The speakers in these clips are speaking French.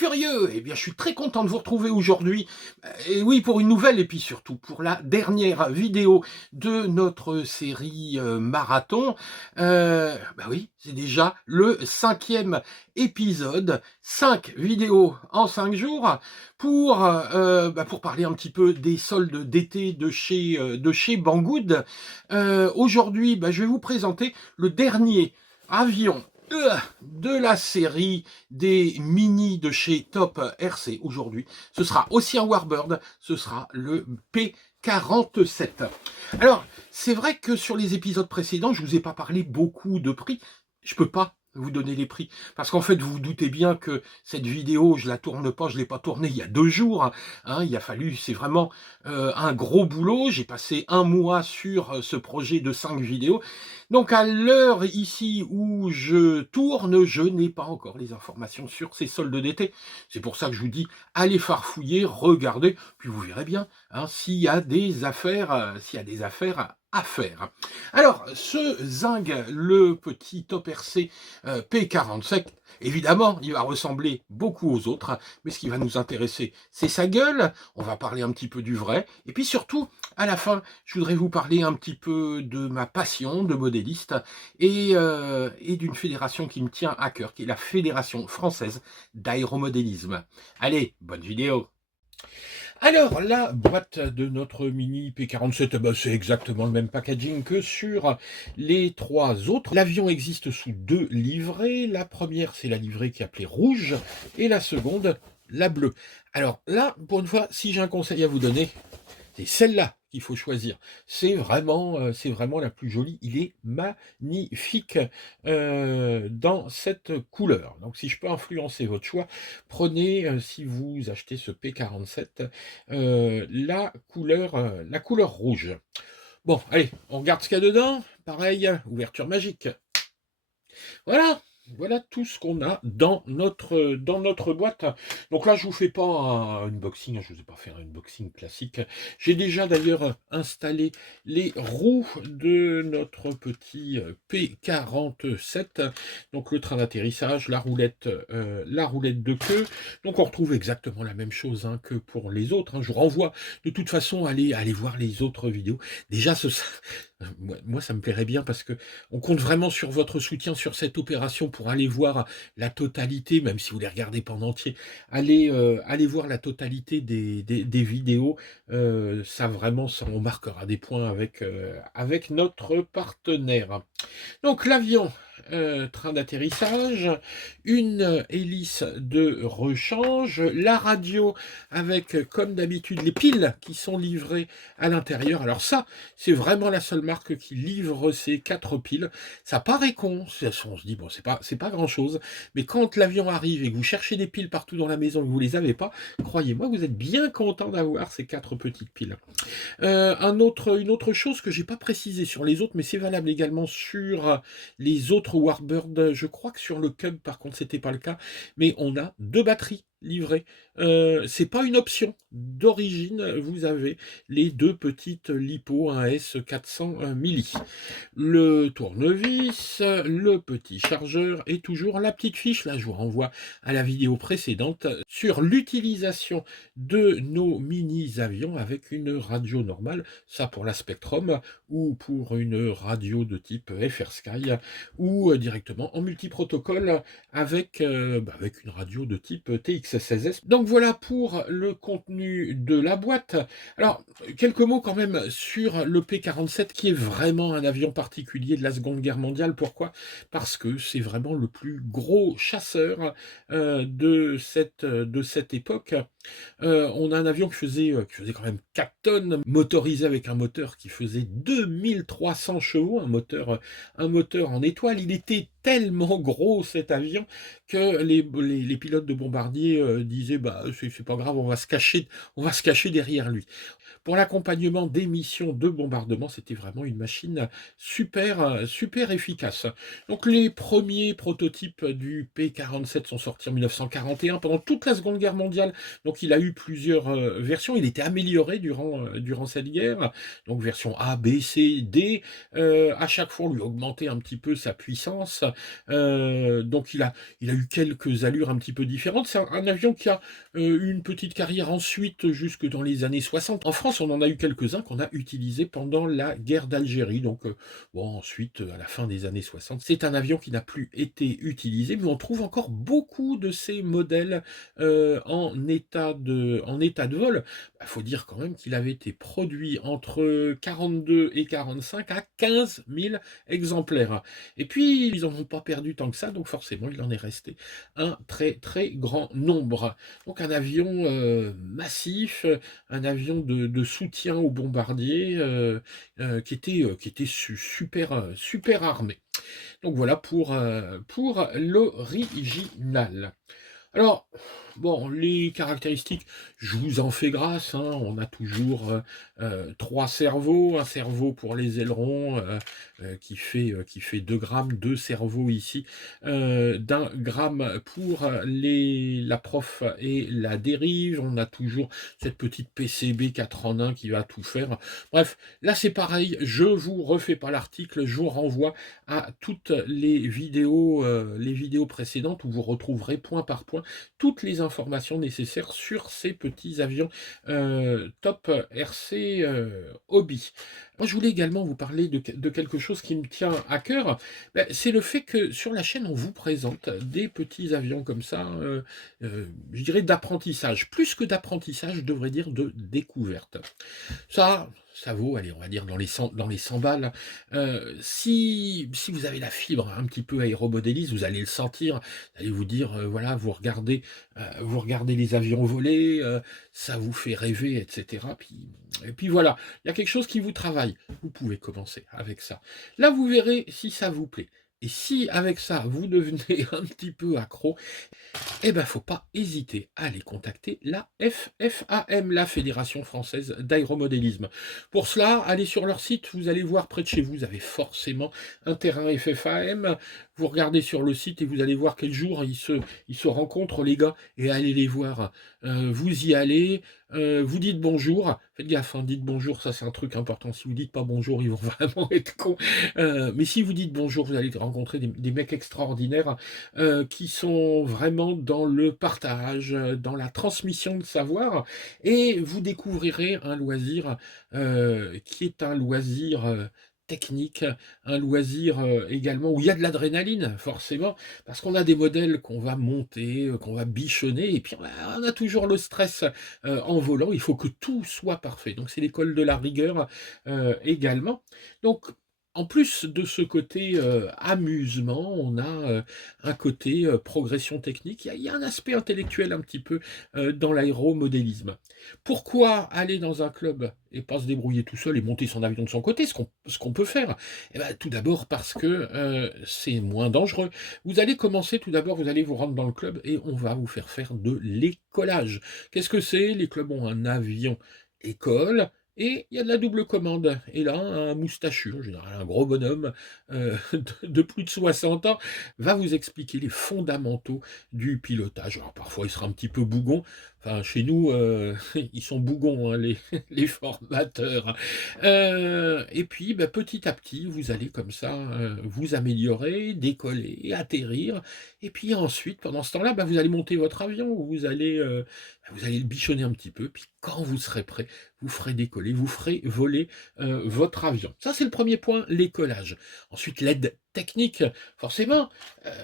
furieux! Eh bien, je suis très content de vous retrouver aujourd'hui. Et oui, pour une nouvelle, et puis surtout pour la dernière vidéo de notre série Marathon. Bah oui, c'est déjà le 5e épisode. 5 vidéos en 5 jours pour parler un petit peu des soldes d'été de chez Banggood. Aujourd'hui, je vais vous présenter le dernier avion de la série des mini de chez Top RC. Aujourd'hui, ce sera aussi un Warbird, ce sera le P47. Alors, c'est vrai que sur les épisodes précédents, je vous ai pas parlé beaucoup de prix. Je peux pas vous donner les prix. Parce qu'en fait, vous vous doutez bien que cette vidéo, je la tourne pas, je l'ai pas tournée il y a 2 jours. Hein, il a fallu, c'est vraiment un gros boulot. J'ai passé un mois sur ce projet de 5 vidéos. Donc à l'heure ici où je tourne, je n'ai pas encore les informations sur ces soldes d'été. C'est pour ça que je vous dis, allez farfouiller, regardez, puis vous verrez bien s'il y a des affaires, à faire. Alors, ce Zing, le petit Top RC P47, évidemment, il va ressembler beaucoup aux autres, mais ce qui va nous intéresser, c'est sa gueule. On va parler un petit peu du vrai, et puis surtout, à la fin, je voudrais vous parler un petit peu de ma passion de modéliste et d'une fédération qui me tient à cœur, qui est la Fédération française d'aéromodélisme. Allez, bonne vidéo! Alors, la boîte de notre Mini P47, c'est exactement le même packaging que sur les 3 autres. L'avion existe sous 2 livrées. La première, c'est la livrée qui est appelée rouge, et la seconde, la bleue. Alors là, pour une fois, si j'ai un conseil à vous donner, c'est celle-là qu'il faut choisir. C'est vraiment la plus jolie. Il est magnifique dans cette couleur. Donc, si je peux influencer votre choix, prenez, si vous achetez ce P47, la couleur rouge. Bon, allez, on regarde ce qu'il y a dedans. Pareil, ouverture magique. Voilà tout ce qu'on a dans notre boîte. Donc là, je vous fais pas un unboxing, je vous ai pas fait un unboxing classique. J'ai déjà d'ailleurs installé les roues de notre petit P47. Donc le train d'atterrissage, la roulette de queue. Donc on retrouve exactement la même chose que pour les autres. Je vous renvoie de toute façon à aller voir les autres vidéos. Déjà, moi, ça me plairait bien parce que on compte vraiment sur votre soutien sur cette opération pour aller voir la totalité, même si vous les regardez pas en entier, allez voir la totalité des vidéos. Ça vraiment, on marquera des points avec notre partenaire. Donc l'avion, train d'atterrissage, une hélice de rechange, la radio avec, comme d'habitude, les piles qui sont livrées à l'intérieur. Alors ça, c'est vraiment la seule marque qui livre ces 4 piles. Ça paraît con, on se dit, bon, c'est pas grand-chose, mais quand l'avion arrive et que vous cherchez des piles partout dans la maison et que vous les avez pas, croyez-moi, vous êtes bien content d'avoir ces 4 petites piles. Une autre chose que j'ai pas précisé sur les autres, mais c'est valable également sur les autres Warbird. Je crois que sur le Cub, par contre, c'était pas le cas, mais on a 2 batteries livrées. C'est pas une option. D'origine, vous avez les 2 petites LiPo 1S 400 milli. Le tournevis, le petit chargeur et toujours la petite fiche. Là, je vous renvoie à la vidéo précédente sur l'utilisation de nos mini-avions avec une radio normale, ça pour la Spectrum, ou pour une radio de type FR Sky, ou directement en multiprotocole avec une radio de type TX16S. Donc voilà pour le contenu de la boîte. Alors, quelques mots quand même sur le P47, qui est vraiment un avion particulier de la Seconde Guerre mondiale. Pourquoi? Parce que c'est vraiment le plus gros chasseur de cette époque. On a un avion qui faisait quand même 4 tonnes, motorisé avec un moteur qui faisait 2300 chevaux, un moteur en étoile. Il était tellement gros, cet avion, que les pilotes de bombardier disaient c'est pas grave, on va se cacher derrière lui. Pour l'accompagnement des missions de bombardement, c'était vraiment une machine super efficace. Donc les premiers prototypes du P47 sont sortis en 1941, pendant toute la Seconde Guerre mondiale. Donc il a eu plusieurs versions. Il était amélioré durant cette guerre. Donc version A, B, C, D. À chaque fois, on lui augmentait un petit peu sa puissance. Donc il a eu quelques allures un petit peu différentes. C'est un avion qui a une petite carrière ensuite jusque dans les années 60. En France, on en a eu quelques-uns qu'on a utilisés pendant la guerre d'Algérie. Donc, bon, ensuite, à la fin des années 60, c'est un avion qui n'a plus été utilisé, mais on trouve encore beaucoup de ces modèles en état de vol. Il faut dire quand même qu'il avait été produit entre 42 et 45 à 15 000 exemplaires. Et puis, ils n'en ont pas perdu tant que ça, donc forcément, il en est resté un très très grand nombre. Donc un avion massif, un avion de soutien aux bombardiers qui était super, super armé. Donc voilà pour l'original. Alors, bon, les caractéristiques, je vous en fais grâce, hein, on a toujours 3 cerveaux, un cerveau pour les ailerons qui fait 2 grammes, 2 cerveaux ici, d'1 gramme pour la prof et la dérive, on a toujours cette petite PCB 4 en 1 qui va tout faire. Bref, là c'est pareil, je vous refais pas l'article, je vous renvoie à toutes les vidéos précédentes où vous retrouverez point par point toutes les informations nécessaires sur ces petits avions Top RC Hobby. Moi, je voulais également vous parler de quelque chose qui me tient à cœur. Ben, c'est le fait que sur la chaîne, on vous présente des petits avions comme ça, je dirais d'apprentissage. Plus que d'apprentissage, je devrais dire de découverte. Ça vaut, allez, on va dire dans les 100 balles. Si vous avez la fibre un petit peu aéromodéliste, vous allez le sentir, vous allez vous dire, voilà, vous regardez les avions voler, ça vous fait rêver, etc. Et puis voilà, il y a quelque chose qui vous travaille. Vous pouvez commencer avec ça. Là, vous verrez si ça vous plaît. Et si avec ça, vous devenez un petit peu accro, eh ben, faut pas hésiter à aller contacter la FFAM, la Fédération Française d'Aéromodélisme. Pour cela, allez sur leur site, vous allez voir près de chez vous, vous avez forcément un terrain FFAM, vous regardez sur le site et vous allez voir quel jour ils se rencontrent, les gars, et allez les voir. Vous y allez, vous dites bonjour, faites gaffe, hein, dites bonjour, ça c'est un truc important, si vous dites pas bonjour, ils vont vraiment être cons. Mais si vous dites bonjour, vous allez rencontrer des mecs extraordinaires qui sont vraiment dans le partage, dans la transmission de savoir, et vous découvrirez un loisir qui est un loisir technique, un loisir également où il y a de l'adrénaline, forcément, parce qu'on a des modèles qu'on va monter, qu'on va bichonner, et puis on a toujours le stress en volant, il faut que tout soit parfait. Donc c'est l'école de la rigueur également. Donc en plus de ce côté amusement, on a un côté progression technique. Il y a un aspect intellectuel un petit peu dans l'aéromodélisme. Pourquoi aller dans un club et pas se débrouiller tout seul et monter son avion de son côté, ce qu'on peut faire? Eh ben, tout d'abord parce que c'est moins dangereux. Vous allez commencer tout d'abord, vous allez vous rendre dans le club et on va vous faire de l'écolage. Qu'est-ce que c'est? Les clubs ont un avion école, et il y a de la double commande. Et là, un moustachu, en général un gros bonhomme de plus de 60 ans, va vous expliquer les fondamentaux du pilotage. Alors parfois, il sera un petit peu bougon. Enfin, chez nous, ils sont bougons, hein, les formateurs. Et puis, bah, petit à petit, vous allez comme ça vous améliorer, décoller, atterrir. Et puis ensuite, pendant ce temps-là, bah, vous allez monter votre avion, vous allez le bichonner un petit peu. Puis quand vous serez prêt, vous ferez décoller, vous ferez voler votre avion. Ça, c'est le premier point, l'écolage. Ensuite, l'aide technique. Forcément,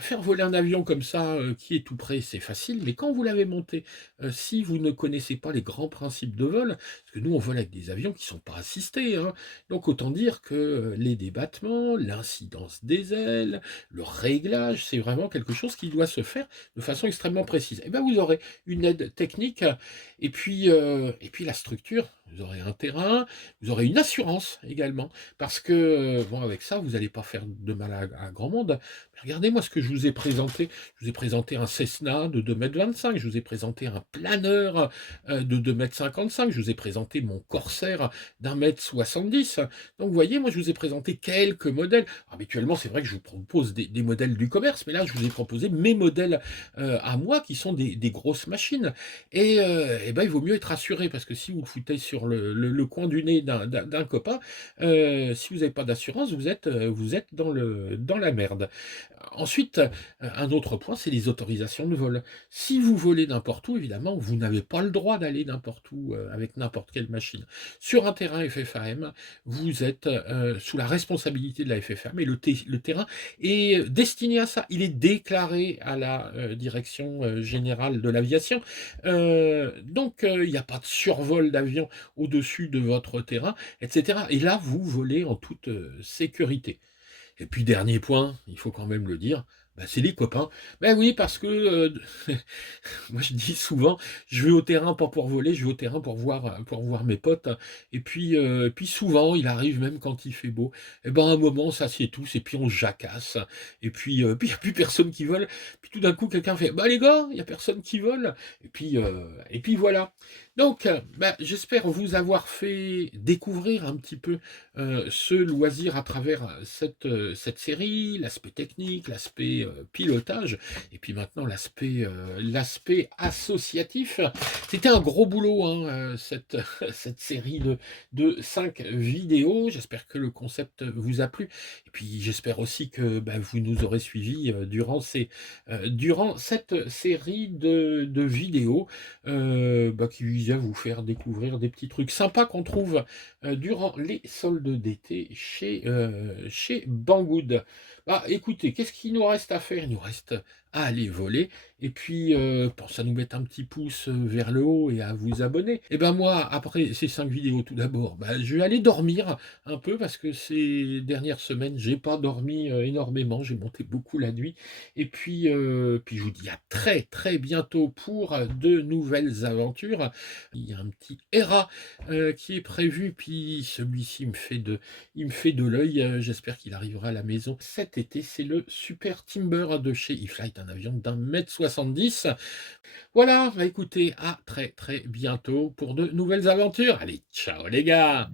faire voler un avion comme ça, qui est tout près, c'est facile, mais quand vous l'avez monté, si vous ne connaissez pas les grands principes de vol, parce que nous, on vole avec des avions qui ne sont pas assistés, hein, donc autant dire que les débattements, l'incidence des ailes, le réglage, c'est vraiment quelque chose qui doit se faire de façon extrêmement précise. Et bien, vous aurez une aide technique, et puis la structure, vous aurez un terrain, vous aurez une assurance également, parce que, bon, avec ça, vous n'allez pas faire de mal à grand monde. Mais regardez-moi ce que je vous ai présenté. Je vous ai présenté un Cessna de 2,25 m, je vous ai présenté un planeur de 2,55 m, je vous ai présenté mon Corsair d'1,70 m. Donc, vous voyez, moi, je vous ai présenté quelques modèles. Habituellement, c'est vrai que je vous propose des modèles du commerce, mais là, je vous ai proposé mes modèles à moi, qui sont des grosses machines. Et ben, il vaut mieux être assuré assuré, parce que si vous le foutez sur le coin du nez d'un copain, si vous n'avez pas d'assurance, vous êtes dans la merde. Ensuite, un autre point, c'est les autorisations de vol. Si vous volez n'importe où, évidemment, vous n'avez pas le droit d'aller n'importe où avec n'importe quelle machine. Sur un terrain FFAM, vous êtes sous la responsabilité de la FFAM et le terrain est destiné à ça. Il est déclaré à la direction générale de l'aviation. Donc, il n'y a pas de survol d'avion au-dessus de votre terrain, etc. Et là, vous volez en toute sécurité. Et puis dernier point, il faut quand même le dire, bah, c'est les copains. Ben oui, parce que moi je dis souvent, je vais au terrain pas pour voler, je vais au terrain pour voir mes potes. Et puis souvent, il arrive même quand il fait beau, et ben à un moment, on s'assied tous et puis on jacasse. Puis il n'y a plus personne qui vole. Puis tout d'un coup, quelqu'un fait, bah les gars, il n'y a personne qui vole. Et puis voilà. Donc, bah, j'espère vous avoir fait découvrir un petit peu ce loisir à travers cette série, l'aspect technique, l'aspect pilotage, et puis maintenant l'aspect associatif. C'était un gros boulot, hein, cette série de 5 vidéos. J'espère que le concept vous a plu. Et puis j'espère aussi que bah, vous nous aurez suivis durant cette série de vidéos bah, qui visait à vous faire découvrir des petits trucs sympas qu'on trouve durant les soldes d'été chez Banggood. Bah, écoutez, qu'est-ce qu'il nous reste à faire? Il nous reste à aller voler et puis pensez à nous mettre un petit pouce vers le haut et à vous abonner. Et ben moi, après ces 5 vidéos, tout d'abord, bah, je vais aller dormir un peu parce que ces dernières semaines, j'ai pas dormi énormément, j'ai monté beaucoup la nuit. Et puis je vous dis à très très bientôt pour de nouvelles aventures. Il y a un petit ERA qui est prévu, puis celui-ci il me fait de l'œil. J'espère qu'il arrivera à la maison cet été. C'est le Super Timber de chez eFlight, un avion d'1,70 m. Voilà, bah écoutez, à très très bientôt pour de nouvelles aventures. Allez, ciao les gars!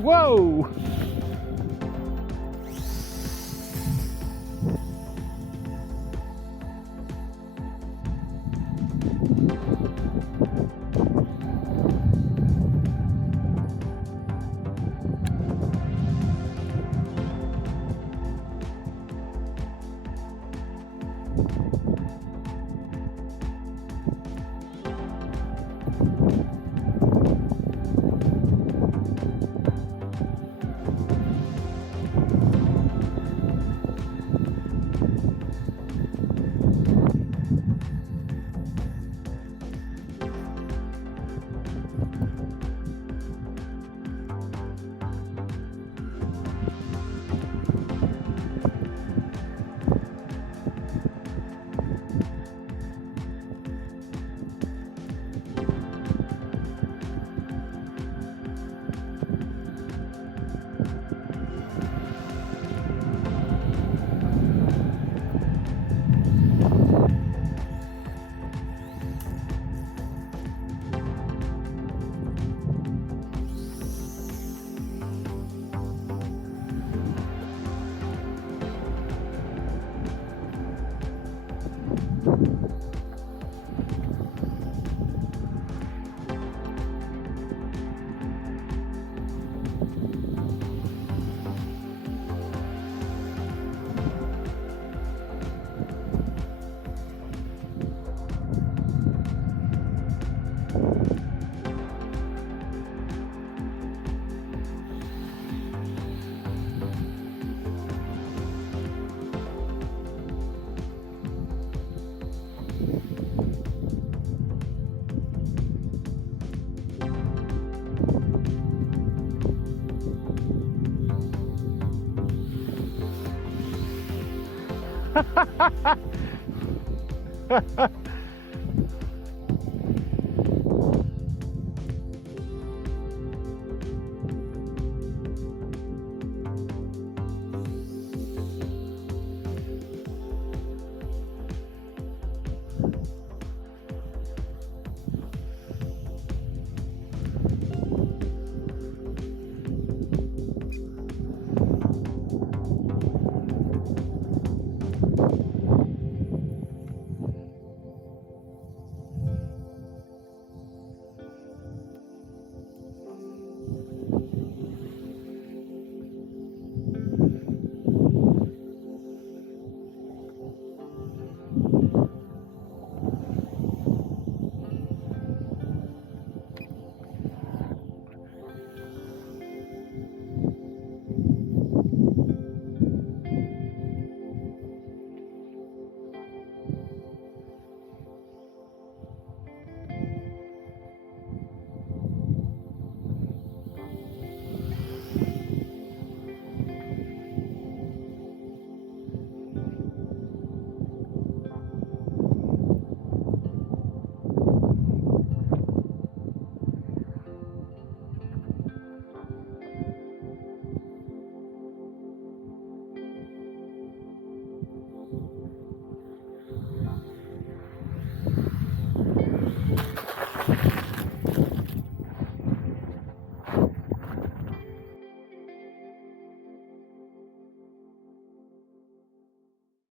Wow!